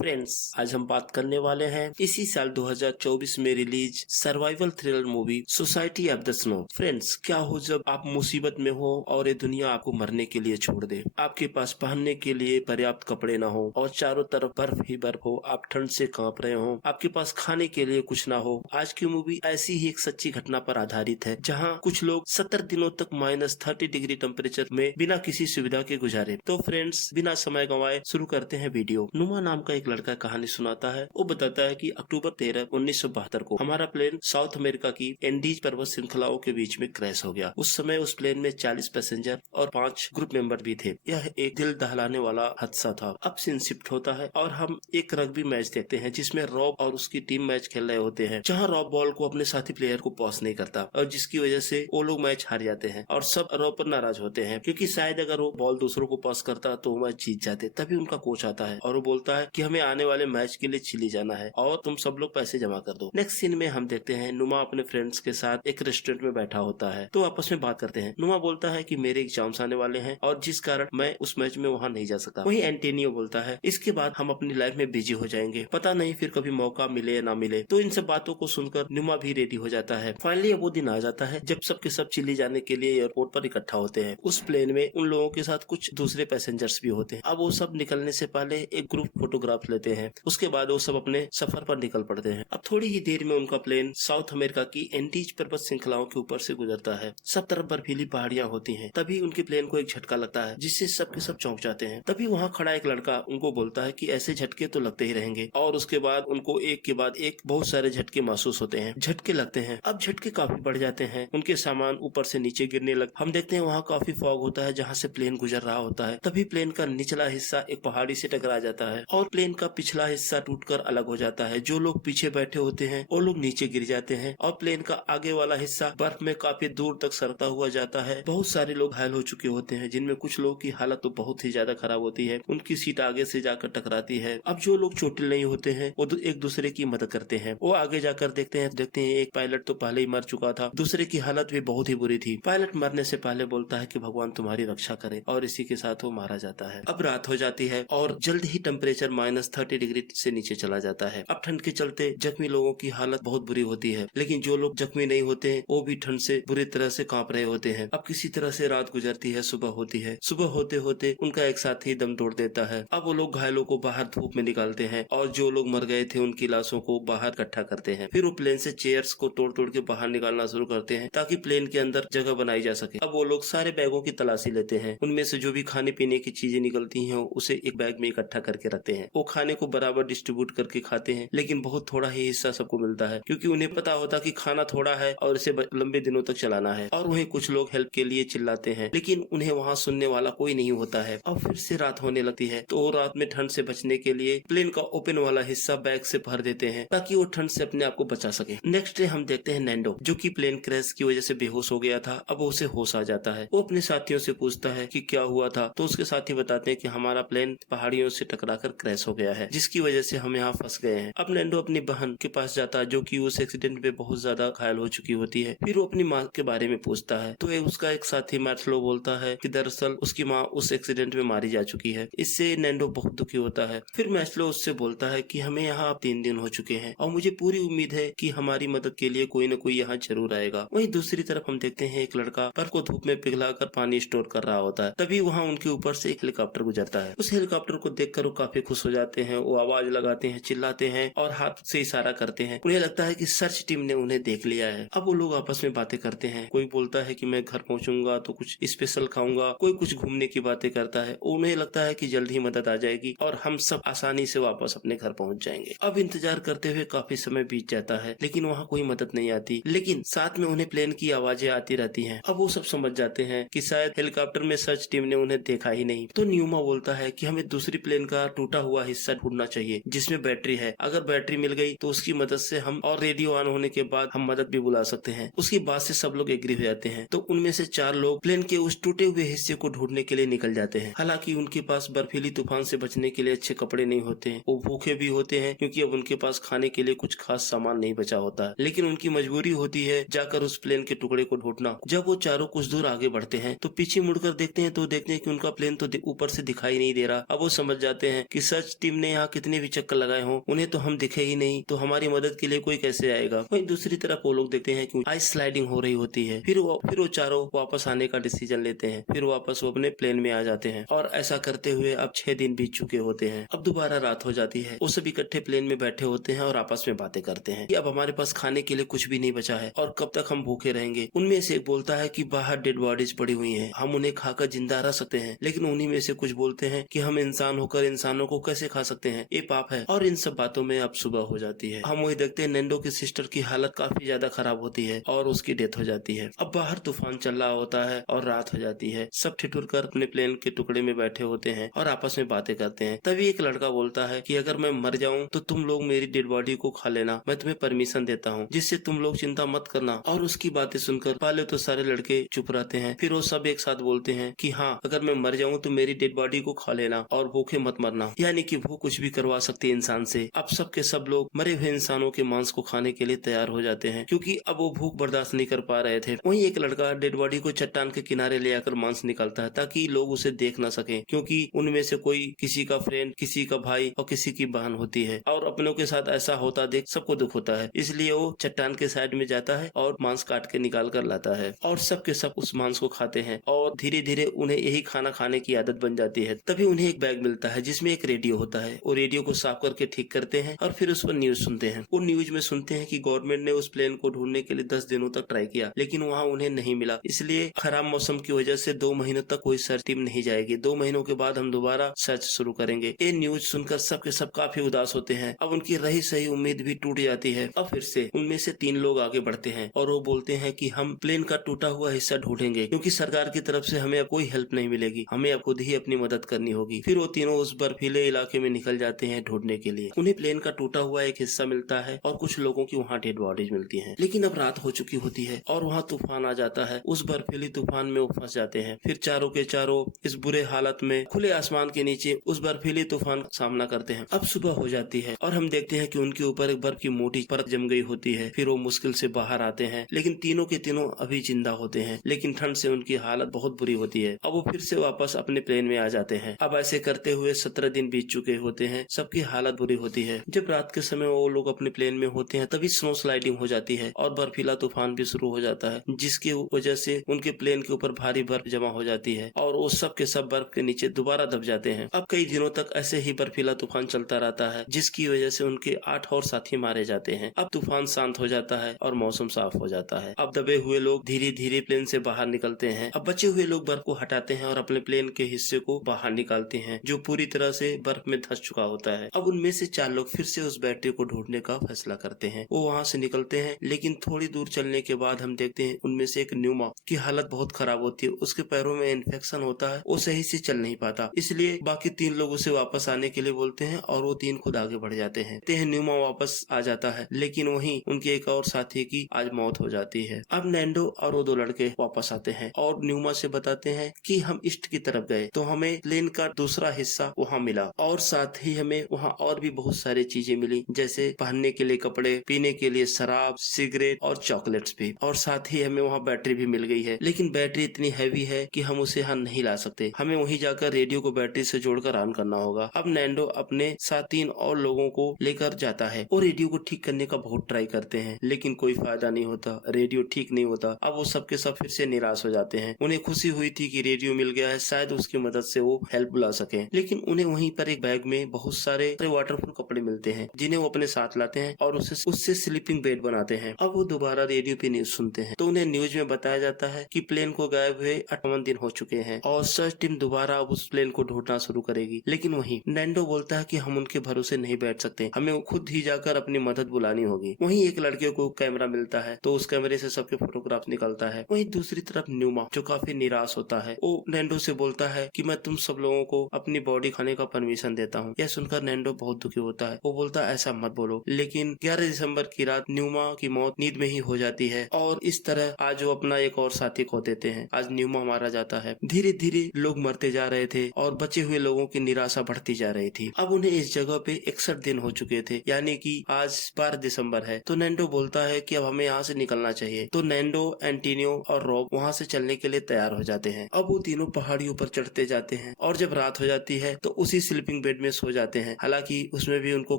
Friends, आज हम बात करने वाले हैं इसी साल 2024 में release survival thriller movie society of the snow. Friends, क्या हो जब आप मुसीबत में हो और ये दुनिया आपको मरने के लिए छोड़ दे। आपके पास पहनने के लिए पर्याप्त कपड़े ना हो और चारों तरफ बर्फ ही बर्फ हो, आप ठंड से कांप रहे हो, आपके पास खाने के लिए कुछ ना हो। आज की मूवी ऐसी ही एक सच्ची घटना पर आधारित है, जहाँ कुछ लोग 70 दिनों तक -30 डिग्री टेम्परेचर में बिना किसी सुविधा के गुजारे। तो फ्रेंड्स, बिना समय गंवाए शुरू करते हैं वीडियो। नुमा नाम का एक लड़का कहानी सुनाता है। वो बताता है कि अक्टूबर 13, 1972 को हमारा प्लेन साउथ अमेरिका की एंडीज पर्वत श्रृंखलाओं के बीच में क्रैश हो गया। उस समय उस प्लेन में 40 पैसेंजर और 5 ग्रुप मेंबर भी थे। यह एक दिल दहलाने वाला हादसा था। अब सीन शिफ्ट होता है और हम एक रग्बी मैच देखते हैं, जिसमें रॉब और उसकी टीम मैच खेल रहे होते हैं, जहाँ रॉब बॉल को अपने साथी प्लेयर को पास नहीं करता और जिसकी वजह से वो लोग मैच हार जाते हैं और सब रॉब पर नाराज होते हैं, क्योंकि शायद अगर वो बॉल दूसरों को पास करता तो मैच जीत जाते। तभी उनका कोच आता है और वो बोलता है कि हमें आने वाले मैच के लिए चिली जाना है और तुम सब लोग पैसे जमा कर दो। नेक्स्ट सीन में हम देखते हैं नुमा अपने फ्रेंड्स के साथ एक रेस्टोरेंट में बैठा होता है, तो आपस में बात करते हैं। नुमा बोलता है कि मेरे एग्जाम्स आने वाले हैं और जिस कारण मैं उस मैच में वहाँ नहीं जा सका। वहीं एंटोनियो बोलता है इसके बाद हम अपनी लाइफ में बिजी हो जाएंगे, पता नहीं फिर कभी मौका मिले या ना मिले। तो इन सब बातों को सुनकर नुमा भी रेडी हो जाता है। फाइनली वो दिन आ जाता है जब सबके सब चिली जाने के लिए एयरपोर्ट पर इकट्ठा होते हैं। उस प्लेन में उन लोगों के साथ कुछ दूसरे पैसेंजर्स भी होते हैं। अब वो सब निकलने से पहले एक ग्रुप फोटोग्राफ लेते हैं। उसके बाद वो सब अपने सफर पर निकल पड़ते हैं। अब थोड़ी ही देर में उनका प्लेन साउथ अमेरिका की एंडीज पर्वत श्रृंखलाओं के ऊपर से गुजरता है। सब तरफ बर्फीली पहाड़ियां होती हैं। तभी उनके प्लेन को एक झटका लगता है, जिससे सबके सब चौंक जाते हैं। तभी वहाँ खड़ा एक लड़का उनको बोलता है कि ऐसे झटके तो लगते ही रहेंगे, और उसके बाद उनको एक के बाद एक बहुत सारे झटके महसूस होते हैं, झटके लगते हैं। अब झटके काफी बढ़ जाते हैं, उनके सामान ऊपर से नीचे गिरने लग। हम देखते हैं वहाँ काफी फॉग होता है जहाँ से प्लेन गुजर रहा होता है। तभी प्लेन का निचला हिस्सा एक पहाड़ी से टकरा जाता है और प्लेन का पिछला हिस्सा टूटकर अलग हो जाता है। जो लोग पीछे बैठे होते हैं वो लोग नीचे गिर जाते हैं और प्लेन का आगे वाला हिस्सा बर्फ में काफी दूर तक सरकता हुआ जाता है। बहुत सारे लोग घायल हो चुके होते हैं, जिनमें कुछ लोगों की हालत तो बहुत ही ज्यादा खराब होती है। उनकी सीट आगे से जाकर टकराती है। अब जो लोग चोटिल नहीं होते हैं वो एक दूसरे की मदद करते हैं। वो आगे जाकर देखते हैं एक पायलट तो पहले ही मर चुका था, दूसरे की हालत भी बहुत ही बुरी थी। पायलट मरने से पहले बोलता है कि भगवान तुम्हारी रक्षा करे, और इसी के साथ वो मारा जाता है। अब रात हो जाती है और जल्द ही टेम्परेचर -30 डिग्री से नीचे चला जाता है। अब ठंड के चलते जख्मी लोगों की हालत बहुत बुरी होती है, लेकिन जो लोग जख्मी नहीं होते हैं वो भी ठंड से बुरी तरह से कांप रहे होते हैं। अब किसी तरह से रात गुजरती है, सुबह होती है। सुबह होते होते उनका एक साथी दम तोड़ देता है। अब वो लोग घायलों को बाहर धूप में निकालते हैं और जो लोग मर गए थे उनकी लाशों को बाहर इकट्ठा करते हैं। फिर वो प्लेन से चेयर्स को तोड़ तोड़ के बाहर निकालना शुरू करते हैं, ताकि प्लेन के अंदर जगह बनाई जा सके। अब वो लोग सारे बैगों की तलाशी लेते हैं। उनमें से जो भी खाने पीने की चीजें निकलती हैं उसे एक बैग में इकट्ठा करके रखते हैं। वो खाने को बराबर डिस्ट्रीब्यूट करके खाते हैं, लेकिन बहुत थोड़ा ही हिस्सा सबको मिलता है, क्योंकि उन्हें पता होता कि खाना थोड़ा है और इसे लंबे दिनों तक चलाना है। और वहीं कुछ लोग हेल्प के लिए चिल्लाते हैं, लेकिन उन्हें वहाँ सुनने वाला कोई नहीं होता है। अब फिर से रात होने लगती है, तो रात में ठंड से बचने के लिए प्लेन का ओपन वाला हिस्सा बैग से भर देते हैं, ताकि वो ठंड से अपने आप को बचा सके। नेक्स्ट डे हम देखते हैं नैंडो, जो कि प्लेन क्रैश की वजह से बेहोश हो गया था। अब उसे होश आ जाता है। वो अपने साथियों से पूछता है कि क्या हुआ था, तो उसके साथी बताते हैं कि हमारा प्लेन पहाड़ियों से टकराकर क्रैश हो गया है, जिसकी वजह से हम यहाँ फंस गए हैं। अब नैंडो अपनी बहन के पास जाता है, जो कि उस एक्सीडेंट में बहुत ज्यादा घायल हो चुकी होती है। फिर वो अपनी माँ के बारे में पूछता है, तो उसका एक साथी मैथ्लो बोलता है कि दरअसल उसकी माँ उस एक्सीडेंट में मारी जा चुकी है। इससे नैंडो बहुत दुखी होता है। फिर मैथ्लो उससे बोलता है कि हमें यहाँ 3 दिन हो चुके हैं और मुझे पूरी उम्मीद है कि हमारी मदद के लिए कोई न कोई यहाँ जरूर आएगा। वहीं दूसरी तरफ हम देखते हैं एक लड़का बर्फ को धूप में पिघलाकर पानी स्टोर कर रहा होता है। तभी वहाँ उनके ऊपर से एक हेलीकॉप्टर गुजरता है। उस हेलीकॉप्टर को देखकर वो काफी खुश हो जाते हैं। वो आवाज लगाते हैं, चिल्लाते हैं और हाथ से इशारा करते हैं। उन्हें लगता है कि सर्च टीम ने उन्हें देख लिया है। अब वो लोग आपस में बातें करते हैं। कोई बोलता है कि मैं घर पहुंचूंगा तो कुछ स्पेशल खाऊंगा, कोई कुछ घूमने की बातें करता है। उन्हें लगता है कि जल्द ही मदद आ जाएगी और हम सब आसानी से वापस अपने घर पहुंच जाएंगे। अब इंतजार करते हुए काफी समय बीत जाता है, लेकिन वहाँ कोई मदद नहीं आती। लेकिन साथ में उन्हें प्लेन की आवाजें आती रहती हैं। अब वो सब समझ जाते हैं कि शायद हेलीकॉप्टर में सर्च टीम ने उन्हें देखा ही नहीं। तो न्यूमा बोलता है कि हमें दूसरी प्लेन का टूटा हुआ हिस्सा ढूंढना चाहिए, जिसमें बैटरी है। अगर बैटरी मिल गई तो उसकी मदद से हम, और रेडियो ऑन होने के बाद हम मदद भी बुला सकते हैं। उसकी बात से सब लोग एग्री हो जाते हैं। तो उनमें से 4 लोग प्लेन के उस टूटे हुए हिस्से को ढूंढने के लिए निकल जाते हैं। हालांकि उनके पास बर्फीली तूफान से बचने के लिए अच्छे कपड़े नहीं होते हैं। वो भूखे भी होते हैं, क्योंकि अब उनके पास खाने के लिए कुछ खास सामान नहीं बचा होता। लेकिन उनकी मजबूरी होती है जाकर उस प्लेन के टुकड़े को ढूंढना। जब वो चारों कुछ दूर आगे बढ़ते हैं तो पीछे मुड़कर देखते हैं कि उनका प्लेन तो ऊपर से दिखाई नहीं दे रहा। अब वो समझ जाते हैं कि सर्च टीम टीम ने यहाँ कितने भी चक्कर लगाए हों, उन्हें तो हम दिखे ही नहीं, तो हमारी मदद के लिए कोई कैसे आएगा। वहीं दूसरी तरफ वो लोग देखते हैं कि आइस स्लाइडिंग हो रही होती है। फिर वो चारों वापस आने का डिसीजन लेते हैं। फिर वापस वो अपने प्लेन में आ जाते हैं और ऐसा करते हुए अब 6 दिन बीत चुके होते हैं। अब दोबारा रात हो जाती है। वो सब इकट्ठे प्लेन में बैठे होते हैं और आपस में बातें करते हैं कि अब हमारे पास खाने के लिए कुछ भी नहीं बचा है और कब तक हम भूखे रहेंगे। उनमें से एक बोलता है कि बाहर डेड बॉडीज पड़ी हुई हैं, हम उन्हें खाकर जिंदा रह सकते हैं। लेकिन उन्हीं में से कुछ बोलते हैं कि हम इंसान होकर इंसानों को कैसे खा सकते हैं, ये पाप है। और इन सब बातों में अब सुबह हो जाती है। हम वही देखते हैं नैंडो की सिस्टर की हालत काफी ज्यादा खराब होती है और उसकी डेथ हो जाती है। अब बाहर तूफान चल रहा होता है और रात हो जाती है। सब ठिठुर कर अपने प्लेन के टुकड़े में बैठे होते हैं और आपस में बातें करते हैं। तभी एक लड़का बोलता है कि अगर मैं मर जाऊं तो तुम लोग मेरी डेड बॉडी को खा लेना, मैं तुम्हें परमिशन देता हूँ, जिससे तुम लोग चिंता मत करना। और उसकी बातें सुनकर पहले तो सारे लड़के चुप रहते हैं, फिर वो सब एक साथ बोलते हैं कि हाँ, अगर मैं मर जाऊं तो मेरी डेड बॉडी को खा लेना और भूखे मत मरना। यानी कि भूख कुछ भी करवा सकती है इंसान से। अब सब के सब लोग मरे हुए इंसानों के मांस को खाने के लिए तैयार हो जाते हैं, क्योंकि अब वो भूख बर्दाश्त नहीं कर पा रहे थे। वहीं एक लड़का डेड बॉडी को चट्टान के किनारे ले आकर मांस निकालता है ताकि लोग उसे देख ना सके, क्योंकि उनमें से कोई किसी का फ्रेंड, किसी का भाई और किसी की बहन होती है और अपनों के साथ ऐसा होता देख सबको दुख होता है। इसलिए वो चट्टान के साइड में जाता है और मांस काट के निकाल कर लाता है और सब के सब उस मांस को खाते हैं और धीरे धीरे उन्हें यही खाना खाने की आदत बन जाती है। तभी उन्हें एक बैग मिलता है जिसमें एक रेडियो होता है। वो रेडियो को साफ करके ठीक करते हैं और फिर उस पर न्यूज सुनते हैं। वो न्यूज में सुनते हैं कि गवर्नमेंट ने उस प्लेन को ढूंढने के लिए 10 दिनों तक ट्राई किया, लेकिन वहाँ उन्हें नहीं मिला। इसलिए खराब मौसम की वजह से 2 महीनों तक कोई सर्च टीम नहीं जाएगी। 2 महीनों के बाद हम दोबारा सर्च शुरू करेंगे। ये न्यूज सुनकर सब के सब काफी उदास होते हैं। अब उनकी रही सही उम्मीद भी टूट जाती है। अब फिर से उनमें से 3 लोग आगे बढ़ते हैं और वो बोलते हैं कि हम प्लेन का टूटा हुआ हिस्सा ढूंढेंगे, क्योंकि सरकार की तरफ से हमें अब कोई हेल्प नहीं मिलेगी, हमें अब खुद ही अपनी मदद करनी होगी। फिर वो तीनों उस बर्फीले इलाके में निकल जाते हैं ढूंढने के लिए। उन्हें प्लेन का टूटा हुआ एक हिस्सा मिलता है और कुछ लोगों की वहाँ डेड बॉडीज मिलती हैं। लेकिन अब रात हो चुकी होती है और वहाँ तूफान आ जाता है। उस बर्फीली तूफान में वो फंस जाते हैं। फिर चारों के चारों इस बुरे हालत में खुले आसमान के नीचे उस बर्फीली तूफान का सामना करते हैं। अब सुबह हो जाती है और हम देखते हैं कि उनके ऊपर एक बर्फ की मोटी परत जम गई होती है। फिर वो मुश्किल से बाहर आते हैं, लेकिन तीनों के तीनों अभी जिंदा होते हैं, लेकिन ठंड से उनकी हालत बहुत बुरी होती है। अब वो फिर से वापस अपने प्लेन में आ जाते हैं। अब ऐसे करते हुए 17 दिन बीत चुके होते हैं। सबकी हालत बुरी होती है। जब रात के समय वो लोग अपने प्लेन में होते हैं तभी स्नो स्लाइडिंग हो जाती है और बर्फीला तूफान भी शुरू हो जाता है, जिसकी वजह से उनके प्लेन के ऊपर भारी बर्फ जमा हो जाती है और वो सब के सब बर्फ के नीचे दोबारा दब जाते हैं। अब कई दिनों तक ऐसे ही बर्फीला तूफान चलता रहता है, जिसकी वजह से उनके 8 और साथी मारे जाते हैं। अब तूफान शांत हो जाता है और मौसम साफ हो जाता है। अब दबे हुए लोग धीरे धीरे प्लेन से बाहर निकलते हैं। अब बचे हुए लोग बर्फ को हटाते हैं और अपने प्लेन के हिस्से को बाहर निकालते हैं, जो पूरी तरह से बर्फ में धंस चुका होता है। अब उनमें से 4 लोग फिर से उस बैटरी को ढूंढने का फैसला करते हैं। वो वहाँ से निकलते हैं, लेकिन थोड़ी दूर चलने के बाद हम देखते हैं उनमें से एक न्यूमा की हालत बहुत खराब होती है। उसके पैरों में इन्फेक्शन होता है, वो सही से चल नहीं पाता। इसलिए बाकी 3 लोग उसे वापस आने के लिए बोलते हैं और वो 3 खुद आगे बढ़ जाते हैं। न्यूमा वापस आ जाता है, लेकिन वहीं उनके एक और साथी की आज मौत हो जाती है। अब नैंडो और वो 2 लड़के वापस आते हैं और न्यूमा से बताते हैं कि हम ईस्ट की तरफ गए तो हमें प्लेन का दूसरा हिस्सा वहाँ मिला और साथ ही हमें वहाँ और भी बहुत सारी चीजें मिली, जैसे पहनने के लिए कपड़े, पीने के लिए शराब, सिगरेट और चॉकलेट्स भी, और साथ ही हमें वहाँ बैटरी भी मिल गई है। लेकिन बैटरी इतनी हैवी है कि हम उसे यहाँ नहीं ला सकते, हमें वहीं जाकर रेडियो को बैटरी से जोड़कर ऑन करना होगा। अब नैंडो अपने साथ 3 और लोगों को लेकर जाता है और रेडियो को ठीक करने का बहुत ट्राई करते हैं, लेकिन कोई फायदा नहीं होता, रेडियो ठीक नहीं होता। अब वो सब के सब फिर से निराश हो जाते हैं। उन्हें खुशी हुई थी कि रेडियो मिल गया है, शायद उसकी मदद से वो हेल्प बुला सके, लेकिन उन्हें वहीं पर एक बैग में बहुत सारे वाटरप्रूफ कपड़े मिलते हैं, जिन्हें वो अपने साथ लाते हैं और उससे स्लीपिंग बेड बनाते हैं। अब वो दोबारा रेडियो पे न्यूज सुनते हैं तो उन्हें न्यूज में बताया जाता है कि प्लेन को गायब हुए 58 दिन हो चुके हैं और सर्च टीम दोबारा अब उस प्लेन को ढूंढना शुरू करेगी। लेकिन वहीं नैंडो बोलता है कि हम उनके भरोसे नहीं बैठ सकते, हमें खुद ही जाकर अपनी मदद बुलानी होगी। वहीं एक लड़के को कैमरा मिलता है तो उस कैमरे से सबके फोटोग्राफ निकलता है। वहीं दूसरी तरफ न्यूमा, जो काफी निराश होता है, वो नैंडो से बोलता है कि मैं तुम सब लोगों को अपनी बॉडी खाने का परमिशन देता हूँ। यह सुनकर नैंडो बहुत दुखी होता है। वो बोलता है ऐसा मत बोलो। लेकिन 11 दिसंबर की रात न्यूमा की मौत नींद में ही हो जाती है और इस तरह आज वो अपना एक और साथी खो देते हैं। आज न्यूमा मारा जाता है। धीरे धीरे लोग मरते जा रहे थे और बचे हुए लोगों की निराशा बढ़ती जा रही थी। अब उन्हें इस जगह पे 61 दिन हो चुके थे, यानी कि आज 12 दिसंबर है। तो नैंडो बोलता है कि अब हमें यहाँ से निकलना चाहिए। तो नैंडो, एंटोनियो और रॉब वहाँ से चलने के लिए तैयार हो जाते हैं। अब वो तीनों पहाड़ियों पर चढ़ते जाते हैं और जब रात हो जाती है तो उसी स्लीपिंग बेड बेड में सो जाते हैं। हालांकि उसमें भी उनको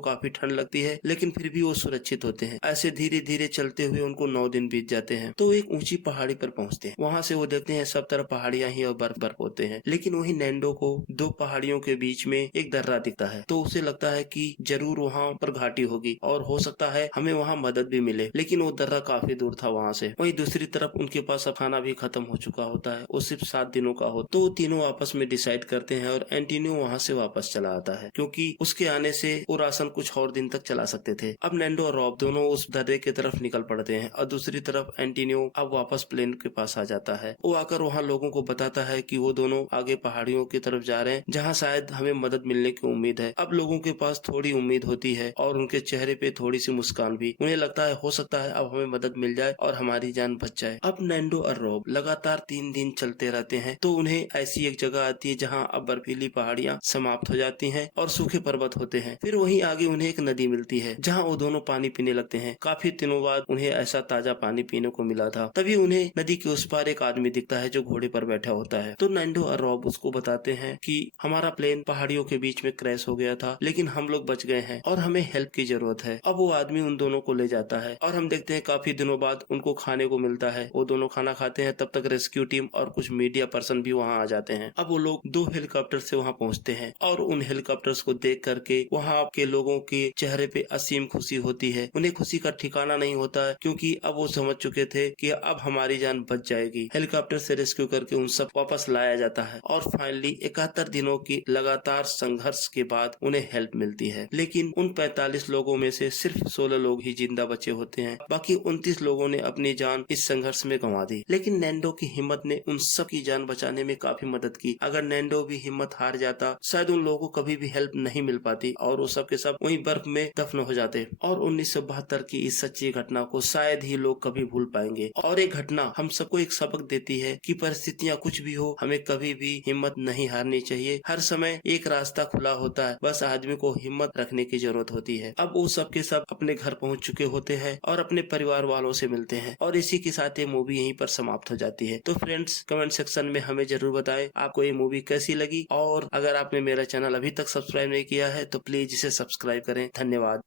काफी ठंड लगती है, लेकिन फिर भी वो सुरक्षित होते हैं। ऐसे धीरे धीरे चलते हुए उनको 9 दिन बीत जाते हैं। तो एक ऊंची पहाड़ी पर पहुंचते हैं। वहां से वो देखते हैं सब तरफ पहाड़ियां ही और बर्फ बर्फ होते हैं। लेकिन वही नैंडो को 2 पहाड़ियों के बीच में एक दर्रा दिखता है। तो उसे लगता है कि जरूर वहाँ पर घाटी होगी और हो सकता है हमें वहाँ मदद भी मिले। लेकिन वो दर्रा काफी दूर था वहाँ से। वहीं दूसरी तरफ उनके पास अब खाना भी खत्म हो चुका होता है। वो सिर्फ 7 दिनों का हो। तो तीनों आपस में डिसाइड करते हैं और एंटोनियो वहाँ से वापस चला आता है, क्योंकि उसके आने से वो राशन कुछ और दिन तक चला सकते थे। अब नैंडो और रॉब दोनों उस दर्रे की तरफ निकल पड़ते हैं और दूसरी तरफ एंटोनियो अब वापस प्लेन के पास आ जाता है। वो आकर वहाँ लोगों को बताता है कि वो दोनों आगे पहाड़ियों की तरफ जा रहे हैं, जहाँ शायद हमें मदद मिलने की उम्मीद है। अब लोगों के पास थोड़ी उम्मीद होती है और उनके चेहरे पे थोड़ी सी मुस्कान भी। उन्हें लगता है हो सकता है अब हमें मदद मिल जाए और हमारी जान बच जाए। अब नैंडो और रॉब लगातार 3 दिन चलते रहते हैं। तो उन्हें ऐसी एक जगह आती है जहाँ अब बर्फीली पहाड़ियाँ समाप्त हो जाती हैं और सूखे पर्वत होते हैं। फिर वहीं आगे उन्हें एक नदी मिलती है, जहाँ वो दोनों पानी पीने लगते हैं। काफी दिनों बाद उन्हें ऐसा ताजा पानी पीने को मिला था। तभी उन्हें नदी के उस पार एक आदमी दिखता है जो घोड़े पर बैठा होता है। तो नैंडो और रॉब उसको बताते हैं कि हमारा प्लेन पहाड़ियों के बीच में क्रैश हो गया था, लेकिन हम लोग बच गए हैं और हमें हेल्प की जरूरत है। अब वो आदमी उन दोनों को ले जाता है और हम देखते हैं काफी दिनों बाद उनको खाने को मिलता है। वो दोनों खाना खाते हैं, तब तक रेस्क्यू टीम और कुछ मीडिया पर्सन भी वहाँ आ जाते हैं। अब वो लोग 2 हेलीकॉप्टर से वहाँ पहुँचते हैं और उन हेलीकॉप्टर्स को देख करके वहाँ के लोगों के चेहरे पे असीम खुशी होती है। उन्हें खुशी का ठिकाना नहीं होता है, क्योंकि अब वो समझ चुके थे कि अब हमारी जान बच जाएगी। हेलीकॉप्टर से रेस्क्यू करके उन सब वापस लाया जाता है और फाइनली 71 दिनों की लगातार संघर्ष के बाद उन्हें हेल्प मिलती है। लेकिन उन 45 लोगों में से सिर्फ 16 लोग ही जिंदा बचे होते हैं। बाकी 29 लोगों ने अपनी जान इस संघर्ष में गंवा दी। लेकिन नैंडो की हिम्मत ने उन सब की जान बचाने में काफी मदद की। अगर नैंडो भी हिम्मत हार जाता, शायद उन लोगों को कभी भी हेल्प नहीं मिल पाती और वो सब के सब वहीं बर्फ में दफन हो जाते। और 1972 की इस सच्ची घटना को शायद ही लोग कभी भूल पाएंगे। और एक घटना हम सबको एक सबक देती है कि परिस्थितियां कुछ भी हो, हमें कभी भी हिम्मत नहीं हारनी चाहिए। हर समय एक रास्ता खुला होता है, बस आदमी को हिम्मत रखने की जरूरत होती है। अब वो सब के सब अपने घर पहुंच चुके होते हैं और अपने परिवार वालों से मिलते हैं और इसी के साथ ये मूवी यहीं पर समाप्त हो जाती है। तो फ्रेंड्स, कमेंट सेक्शन में हमें जरूर बताएं आपको ये मूवी कैसी लगी, और अगर आपने मेरा चैनल अभी तक सब्सक्राइब नहीं किया है तो प्लीज इसे सब्सक्राइब करें। धन्यवाद।